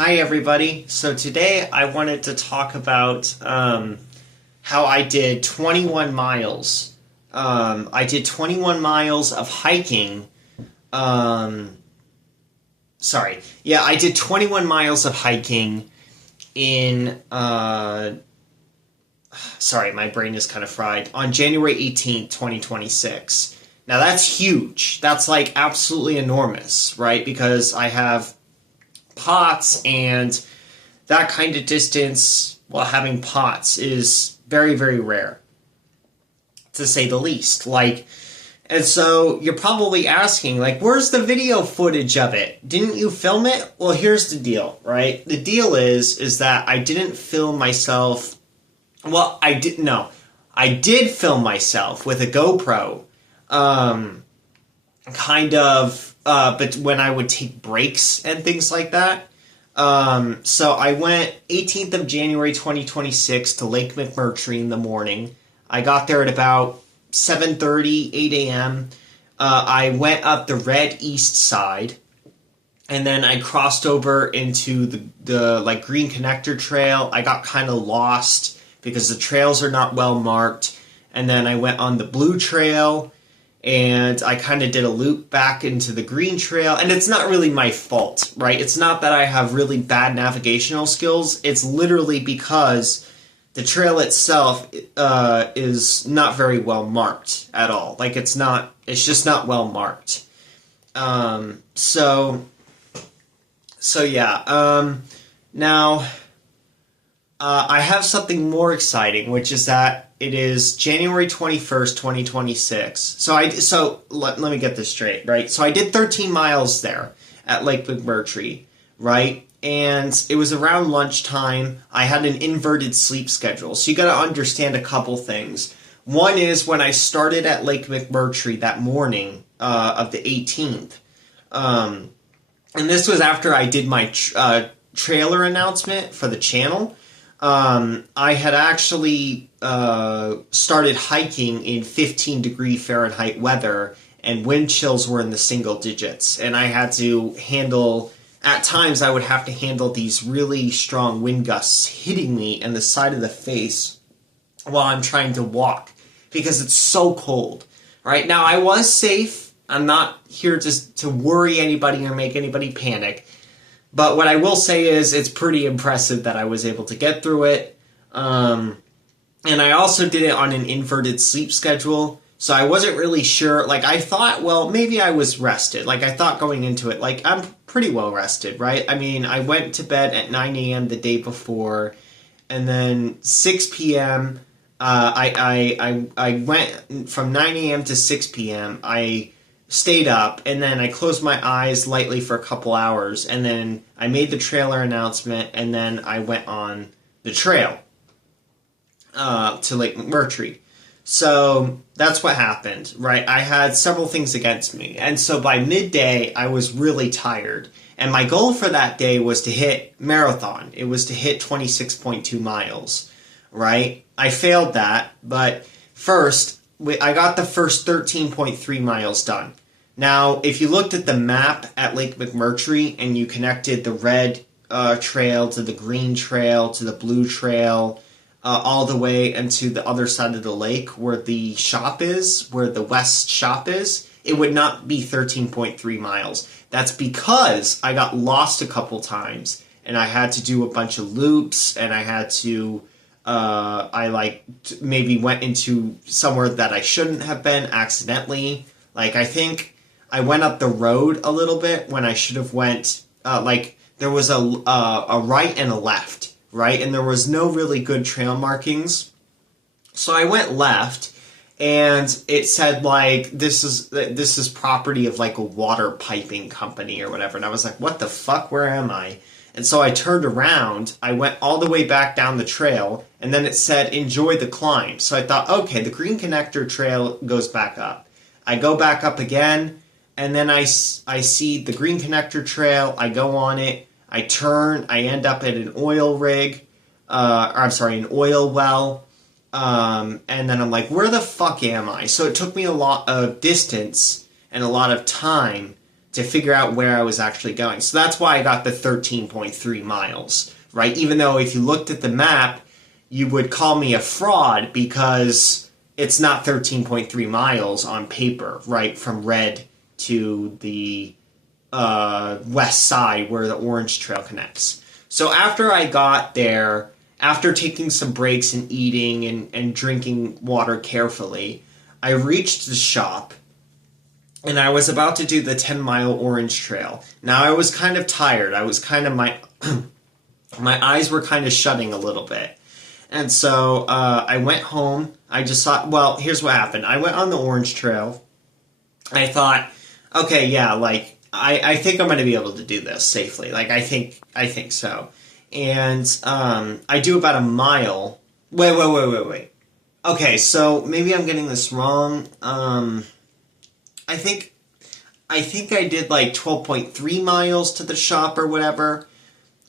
Hi, everybody. So today I wanted to talk about how I did 21 miles. I did 21 miles of hiking. Um, I did 21 miles of hiking in, my brain is kind of fried, on January 18th, 2026. Now that's huge. That's like absolutely enormous, right? Because I have pots, and that kind of distance while having pots is very, very rare, to say the least. And so you're probably asking, where's the video footage of it? Didn't you film it? Well, here's the deal, right? The deal is that I didn't film myself. Well, I did film myself with a GoPro, but when I would take breaks and things like that. So I went 18th of January 2026 to Lake McMurtry in the morning. I got there at about 7:30, 8 a.m. I went up the Red East side, and then I crossed over into the Green Connector Trail. I got kind of lost because the trails are not well marked. And then I went on the Blue Trail, and I kind of did a loop back into the Green Trail. And it's not really my fault, right? It's not that I have really bad navigational skills. It's literally because the trail itself is not very well marked at all. It's just not well marked. Now, I have something more exciting, which is that it is January 21st, 2026. So let me get this straight, right? So I did 13 miles there at Lake McMurtry, right? And it was around lunchtime. I had an inverted sleep schedule. So you got to understand a couple things. One is when I started at Lake McMurtry that morning of the 18th, and this was after I did my trailer announcement for the channel. I had actually started hiking in 15-degree Fahrenheit weather, and wind chills were in the single digits. And I had to handle, at times I would have to handle these really strong wind gusts hitting me in the side of the face while I'm trying to walk, because it's so cold. Right now, I was safe. I'm not here to worry anybody or make anybody panic. But what I will say is it's pretty impressive that I was able to get through it. And I also did it on an inverted sleep schedule, so I wasn't really sure. I thought, well, maybe I was rested. I thought going into it, I'm pretty well rested, right? I mean, I went to bed at 9 a.m. the day before, and then 6 p.m., I went from 9 a.m. to 6 p.m., I stayed up, and then I closed my eyes lightly for a couple hours, and then I made the trailer announcement, and then I went on the trail to Lake McMurtry. So that's what happened, right? I had several things against me, and so by midday, I was really tired, and my goal for that day was to hit marathon. It was to hit 26.2 miles, right? I failed that, but first, I got the first 13.3 miles done. Now, if you looked at the map at Lake McMurtry and you connected the red trail to the green trail to the blue trail, all the way into the other side of the lake where the shop is, where the west shop is, it would not be 13.3 miles. That's because I got lost a couple times, and I had to do a bunch of loops, and I had to maybe went into somewhere that I shouldn't have been accidentally. I think I went up the road a little bit when I should have went, there was a right and a left, right? And there was no really good trail markings. So I went left, and it said, this is property of, a water piping company or whatever. And I was like, what the fuck? Where am I? And so I turned around, I went all the way back down the trail, and then it said, enjoy the climb. So I thought, okay, the Green Connector Trail goes back up. I go back up again, and then I see the Green Connector Trail, I go on it, I turn, I end up at an oil an oil well, and then I'm like, where the fuck am I? So it took me a lot of distance and a lot of time to to figure out where I was actually going. So that's why I got the 13.3 miles, right? Even though if you looked at the map, you would call me a fraud because it's not 13.3 miles on paper, right? From Red to the west side where the Orange Trail connects. So after I got there, after taking some breaks and eating and drinking water carefully, I reached the shop and I was about to do the 10-mile Orange Trail. Now I was kind of tired. I was kind of my eyes were kind of shutting a little bit. And so I went home. I just thought, well, here's what happened. I went on the Orange Trail. I thought, okay, yeah, like I think I'm going to be able to do this safely. Like I think so. And I do about a mile. Wait. Okay, so maybe I'm getting this wrong. I think I did like 12.3 miles to the shop or whatever.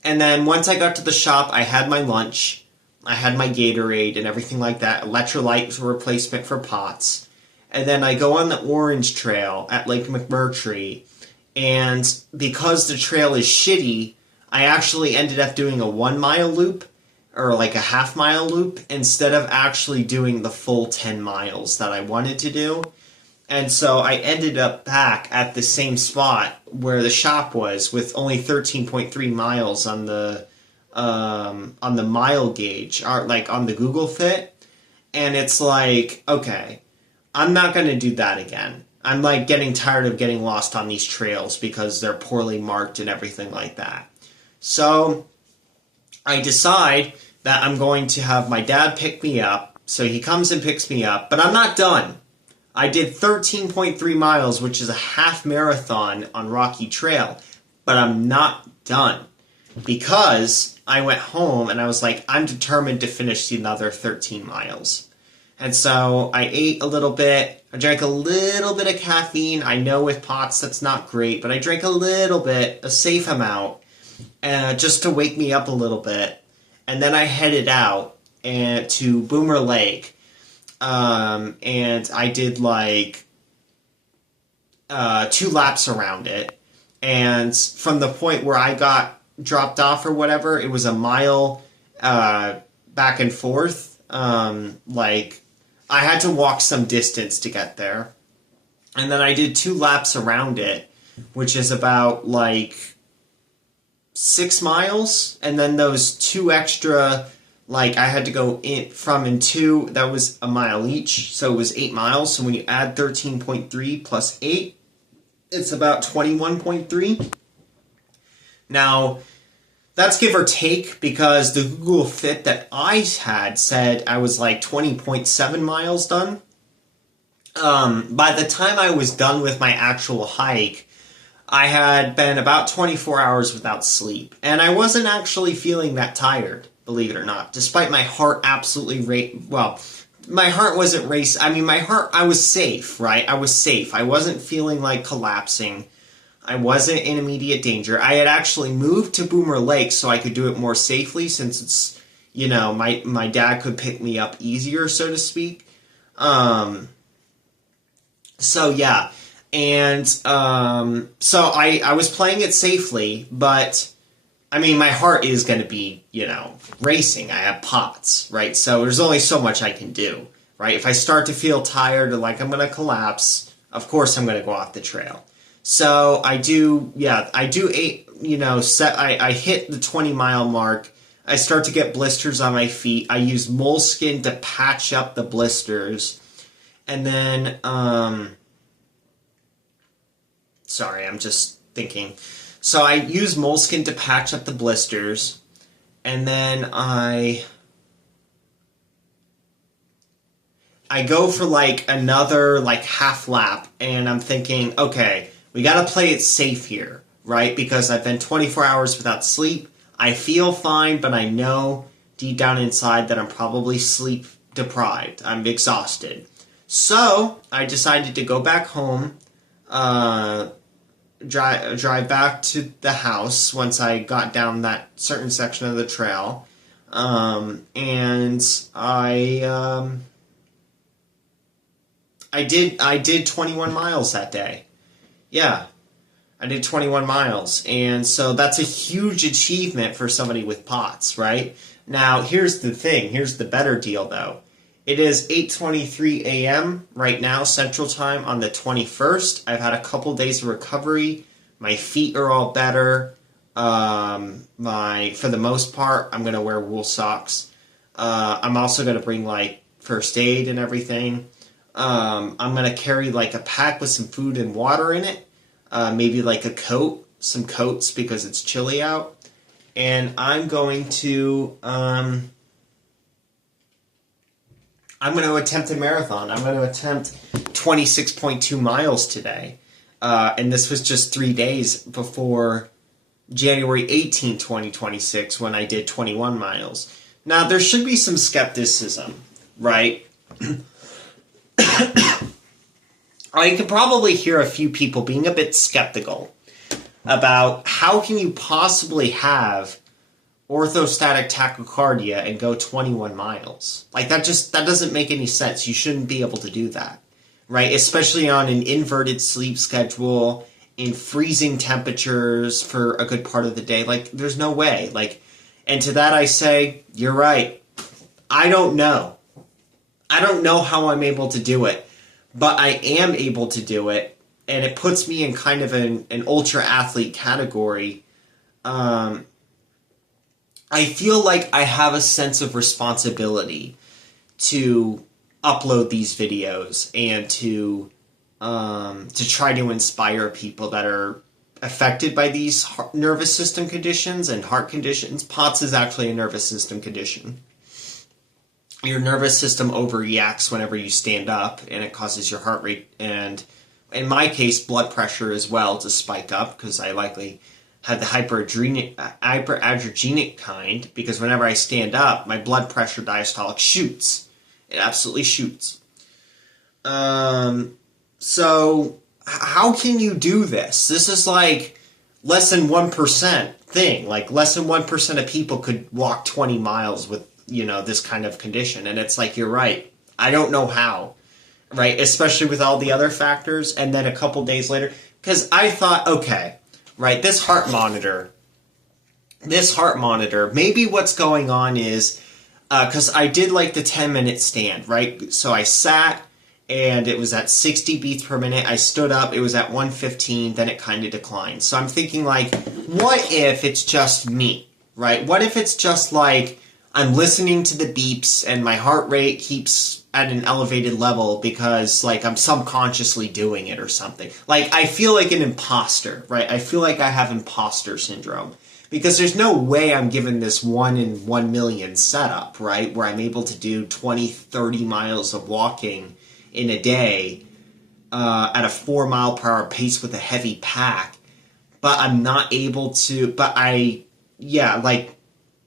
And then once I got to the shop, I had my lunch. I had my Gatorade and everything like that. Electrolyte replacement for pots. And then I go on the Orange Trail at Lake McMurtry. And because the trail is shitty, I actually ended up doing a 1-mile loop or like a half-mile loop instead of actually doing the full 10 miles that I wanted to do. And so I ended up back at the same spot where the shop was with only 13.3 miles on the mile gauge, or like on the Google Fit. And it's like, okay, I'm not going to do that again. I'm like getting tired of getting lost on these trails because they're poorly marked and everything like that. So I decide that I'm going to have my dad pick me up. So he comes and picks me up, but I'm not done. I did 13.3 miles, which is a half marathon on Rocky Trail, but I'm not done because I went home and I was like, I'm determined to finish another 13 miles. And so I ate a little bit. I drank a little bit of caffeine. I know with pots that's not great, but I drank a little bit, a safe amount, just to wake me up a little bit. And then I headed out to Boomer Lake. And I did like 2 laps around it. And from the point where I got dropped off or whatever, it was a mile back and forth. Like I had to walk some distance to get there. And then I did 2 laps around it, which is about like 6 miles. And then those 2 extra, like I had to go in from and to, that was a mile each. So it was 8 miles. So when you add 13.3 plus 8, it's about 21.3. Now, that's give or take because the Google Fit that I had said I was like 20.7 miles done. By the time I was done with my actual hike, I had been about 24 hours without sleep. And I wasn't actually feeling that tired, believe it or not, despite my heart absolutely my heart wasn't racing. I mean, I was safe, right? I was safe. I wasn't feeling like collapsing. I wasn't in immediate danger. I had actually moved to Boomer Lake so I could do it more safely since it's, my dad could pick me up easier, so to speak. So yeah. And so I was playing it safely, but I mean, my heart is going to be, racing. I have pots, right? So there's only so much I can do, right? If I start to feel tired or like I'm going to collapse, of course I'm going to go off the trail. So I do I hit the 20-mile mark. I start to get blisters on my feet. I use moleskin to patch up the blisters. And then, sorry, I'm just thinking. So I use moleskin to patch up the blisters. And then I go for like another like half lap. And I'm thinking, okay, we got to play it safe here, right? Because I've been 24 hours without sleep. I feel fine, but I know deep down inside that I'm probably sleep deprived. I'm exhausted. So I decided to go back home, drive back to the house once I got down that certain section of the trail. And I did 21 miles that day. Yeah. I did 21 miles. And so that's a huge achievement for somebody with POTS, right? Now, here's the thing. Here's the better deal, though. It is 8:23 a.m. right now, Central Time, on the 21st. I've had a couple days of recovery. My feet are all better. For the most part, I'm going to wear wool socks. I'm also going to bring, like, first aid and everything. I'm going to carry, like, a pack with some food and water in it. Maybe, like, a coat, some coats because it's chilly out. And I'm going to attempt a marathon. I'm going to attempt 26.2 miles today. And this was just 3 days before January 18, 2026, when I did 21 miles. Now, there should be some skepticism, right? I can probably hear a few people being a bit skeptical about how can you possibly have orthostatic tachycardia and go 21 miles. Like, that doesn't make any sense. You shouldn't be able to do that, right? Especially on an inverted sleep schedule, in freezing temperatures for a good part of the day. Like, there's no way. Like, and to that I say, you're right. I don't know. I don't know how I'm able to do it, but I am able to do it, and it puts me in kind of an ultra athlete category. I feel like I have a sense of responsibility to upload these videos and to try to inspire people that are affected by these nervous system conditions and heart conditions. POTS is actually a nervous system condition. Your nervous system overreacts whenever you stand up, and it causes your heart rate and, in my case, blood pressure as well to spike up, because I likely had the hyperandrogenic kind, because whenever I stand up, my blood pressure diastolic shoots. It absolutely shoots. So how can you do this? This is like less than 1% thing. Like, less than 1% of people could walk 20 miles with, this kind of condition. And it's like, you're right. I don't know how, right? Especially with all the other factors. And then a couple days later, because I thought, okay, right, this heart monitor, maybe what's going on is, because I did like the 10-minute stand, right? So I sat, and it was at 60 beats per minute. I stood up, it was at 115, then it kind of declined. So I'm thinking, like, what if it's just me, right? What if it's just like I'm listening to the beeps and my heart rate keeps at an elevated level because, like, I'm subconsciously doing it or something. Like, I feel like an imposter, right? I feel like I have imposter syndrome. Because there's no way I'm given this 1 in 1 million setup, right? Where I'm able to do 20, 30 miles of walking in a day at a 4 mile per hour pace with a heavy pack, but I'm not able to,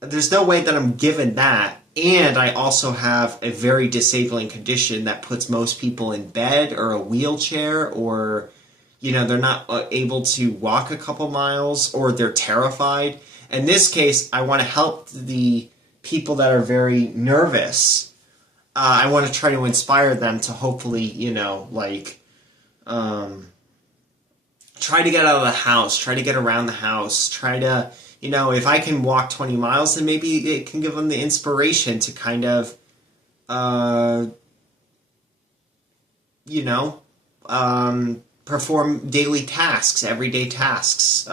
there's no way that I'm given that, and I also have a very disabling condition that puts most people in bed or a wheelchair, or, they're not able to walk a couple miles, or they're terrified. In this case, I want to help the people that are very nervous. I want to try to inspire them to hopefully, try to get out of the house, try to get around the house, try to, if I can walk 20 miles, then maybe it can give them the inspiration to kind of, perform daily tasks, everyday tasks,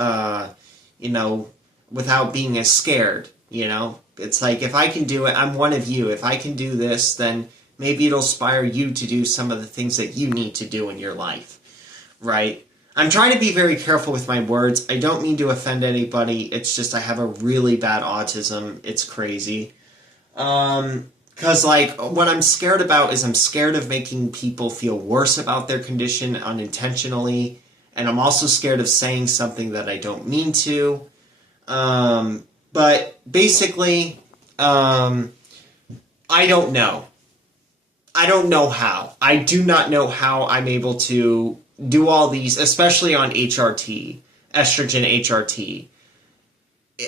without being as scared, It's like, if I can do it, I'm one of you. If I can do this, then maybe it'll inspire you to do some of the things that you need to do in your life, right? I'm trying to be very careful with my words. I don't mean to offend anybody. It's just I have a really bad autism. It's crazy. Because, what I'm scared about is I'm scared of making people feel worse about their condition unintentionally. And I'm also scared of saying something that I don't mean to. But basically, I don't know. I don't know how. I do not know how I'm able to do all these, especially on HRT, estrogen HRT.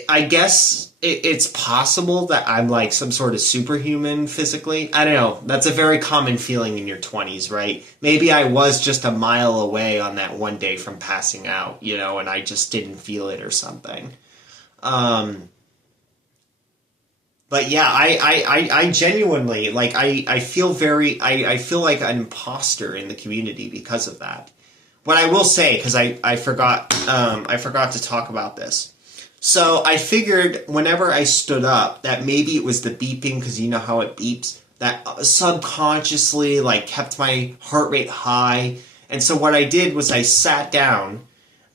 I guess it's possible that I'm like some sort of superhuman physically. I don't know. That's a very common feeling in your 20s, right? Maybe I was just a mile away on that one day from passing out, you know, and I just didn't feel it or something. Um, but yeah, I genuinely, like, I feel I feel like an imposter in the community because of that. What I will say, because I forgot to talk about this. So I figured whenever I stood up that maybe it was the beeping, because you know how it beeps, that subconsciously like kept my heart rate high. And so what I did was I sat down,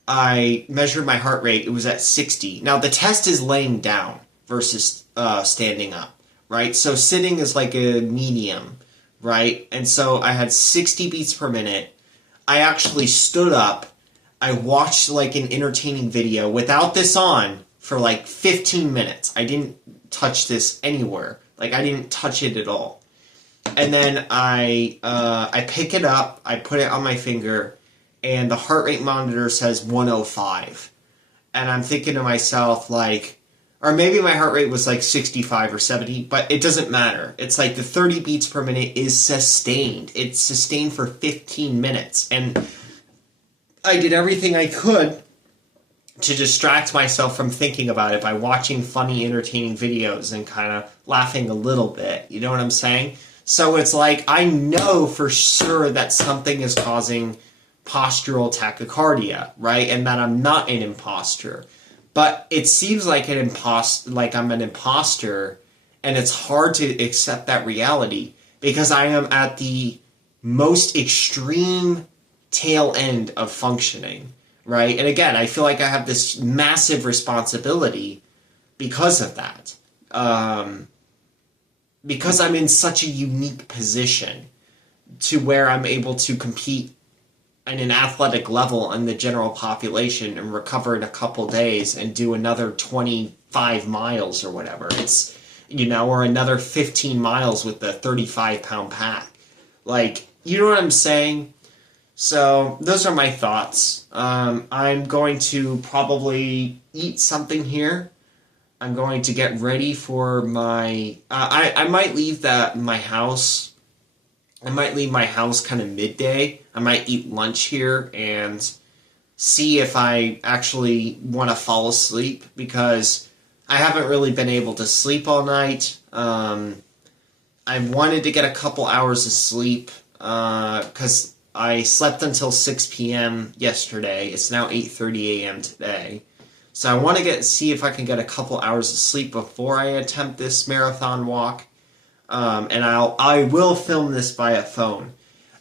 I measured my heart rate, it was at 60. Now the test is laying down versus standing up, right? So sitting is like a medium, right? And so I had 60 beats per minute. I actually stood up. I watched like an entertaining video without this on for like 15 minutes. I didn't touch this anywhere. Like I didn't touch it at all. And then I pick it up, I put it on my finger, and the heart rate monitor says 105. And I'm thinking to myself like, or maybe my heart rate was like 65 or 70, but it doesn't matter. It's like the 30 beats per minute is sustained. It's sustained for 15 minutes. And I did everything I could to distract myself from thinking about it by watching funny, entertaining videos and kind of laughing a little bit. You know what I'm saying? So it's like, I know for sure that something is causing postural tachycardia, right? And that I'm not an imposter. But it seems like like I'm an imposter, and it's hard to accept that reality because I am at the most extreme tail end of functioning, right? And again, I feel like I have this massive responsibility because of that. Because I'm in such a unique position to where I'm able to compete at an athletic level in the general population and recover in a couple days and do another 25 miles or whatever. It's, you know, or another 15 miles with the 35-pound pack. Like, you know what I'm saying? So, those are my thoughts. I'm going to probably eat something here. I'm going to get ready for my... I might leave my house... I might leave my house kind of midday. I might eat lunch here and see if I actually want to fall asleep because I haven't really been able to sleep all night. I wanted to get a couple hours of sleep because I slept until 6 p.m. yesterday. It's now 8:30 a.m. today. So I want to see if I can get a couple hours of sleep before I attempt this marathon walk. And I will film this via phone.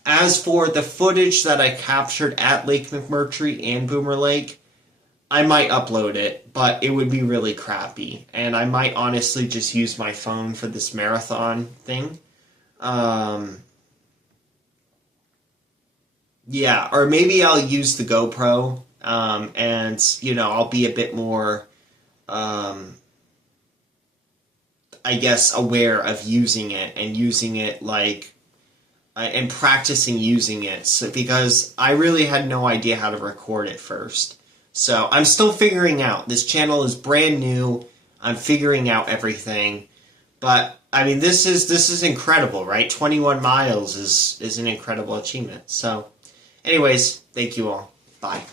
As for the footage that I captured at Lake McMurtry and Boomer Lake, I might upload it, but it would be really crappy. And I might honestly just use my phone for this marathon thing. Yeah, or maybe I'll use the GoPro, and, you know, I'll be a bit more... I guess, aware of using it and using it like, and practicing using it because I really had no idea how to record it first. So I'm still figuring out. This channel is brand new. I'm figuring out everything. But I mean, this is incredible, right? 21 miles is an incredible achievement. So anyways, thank you all. Bye.